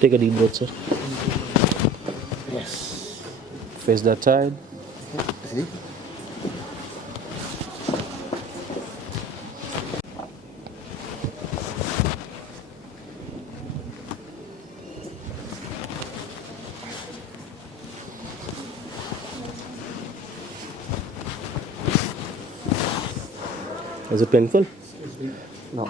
Take a deep breath, sir. Yes. Face that side. See? Is it painful? No.